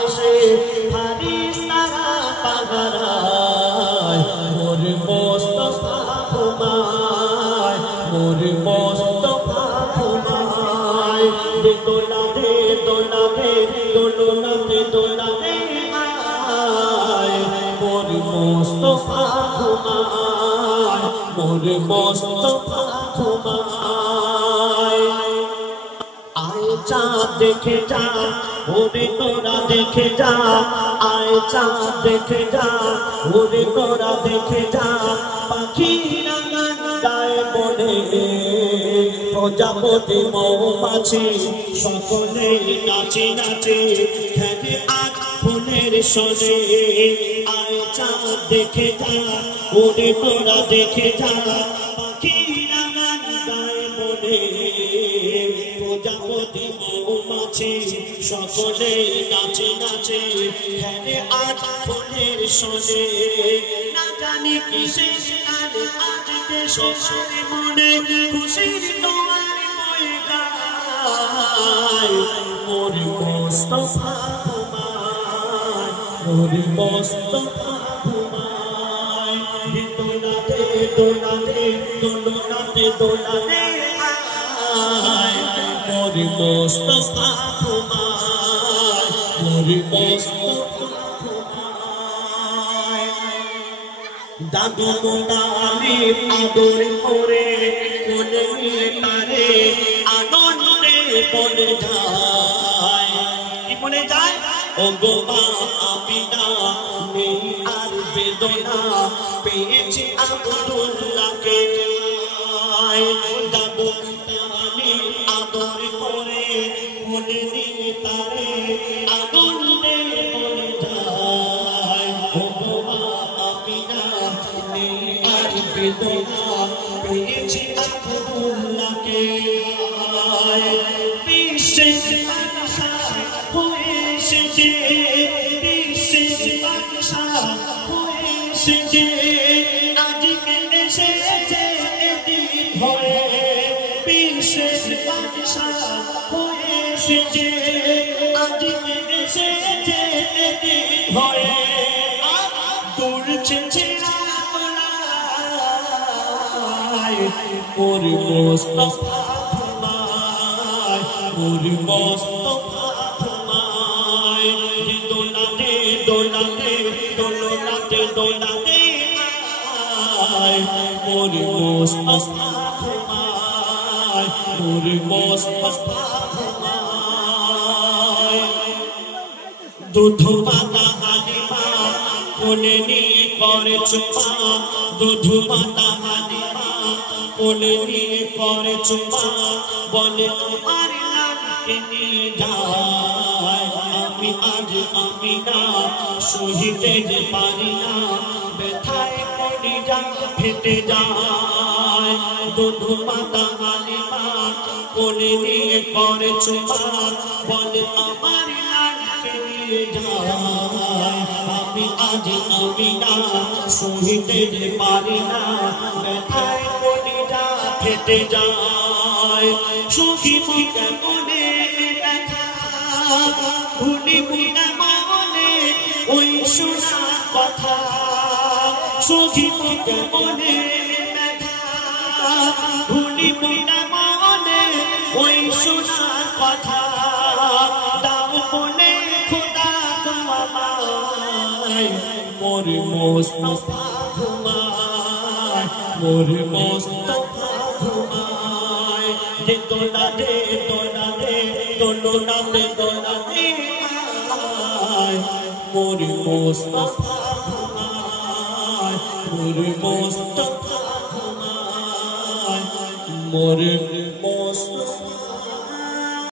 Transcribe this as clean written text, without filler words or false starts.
এসে ফারিস্তারা পাহারায় মোর মুস্তাফা ঘুমায় মোর মুস্তাফা ঘুমায় দোলা দে দোলা দে দোলা দে দোলা দে আয় মোর মুস্তাফা ঘুমায় মোর মুস্তাফা ঘুমায় আয় চাঁদ দেখে যা ওরে তোরা দেখে যা আয় চাঁদ দেখে যা ওরে তোরা দেখে যা পাখিরা গান গায় বনে প্রজাপতি মৌমাছি সকলে নাচে নাচে খেলে আজ ফুলের সনে আয় চাঁদ দেখে যা ওরে তোরা দেখে যা পাখিরা গান গায় বনে প্রজাপতি মৌমাছি সকলে নাচে নাচে খেলে আজ ফুলের সনে না জানি কিসের কানে আজকে সবার মনে খুশির তোমার বয়ে যায় মোর মুস্তাফা ঘুমায় মোর মুস্তাফা ঘুমায় দোলাতে দোলাতে দোলাতে দোলাতে মোর মুস্তাফা ঘুমায় মোর মুস্তাফা ঘুমায় দাদু গোলামের আদর করে কোলে নিয়ে তারে আনন্দে বলে যায় কি বলে যায় ও গো মা আমিনা নেই আর বেদনা পেয়েছি আব্দুল্লাহকে দাদু গোলামের আদর করে কোলে নিয়ে তারে আনন্দে বলে যায় ও গো মা আমিনা নেই আর বেদনা পেয়েছি আব্দুল্লাহকে বিশ্বের বাদশা হয়েছে যে বিশ্বের বাদশা হয়েছে যে আজকে এসেছে এদিন হয়ে বিশ্বের বাদশা হয়েছে যে আজকে এসেছে এদিন হয়ে দূর ছেড়ে মোর মুস্তাফা ঘুমায় মোর মুস্তাফা ঘুমায় দোলাতে দোলাতে দোলাতে দোলাতে আয় মোর মুস্তাফা ঘুমায় মোর মুস্তাফা ঘুমায় দুধ পাতা হালিমা কোলে নিয়ে করে চুপা দুধ পাতা হালিমা কোলে নিয়ে করে চুমা বলে আমার নামকে নিয়ে যায় আমি আজ আমি না সহিতে যে পারি না ব্যথায় পড়ে যা ফেটে যায় দুধ পাতা হালিমা কোলে নিয়ে করে চুমা বলে আমার নামকে নিয়ে যায় আমি আজ আমি না সহিতে যে পারি না ব্যথায় ফেটে যায় সুখী মুখে মনে দেখা ভুলিব না মনে ওই শোনা কথা সুখী মুখে মনে দেখা ভুলিব না মনে ওই শোনা কথা দাও বলে খোদা তোমায় মোর মুস্তাফা ঘুমায় মোর মুস্তাফা ঘুমায় দে দোলা দে দোলা দে দোলা দে দোলা দে মোর মুস্তাফা ঘুমায় মোর মুস্তাফা ঘুমায় মোর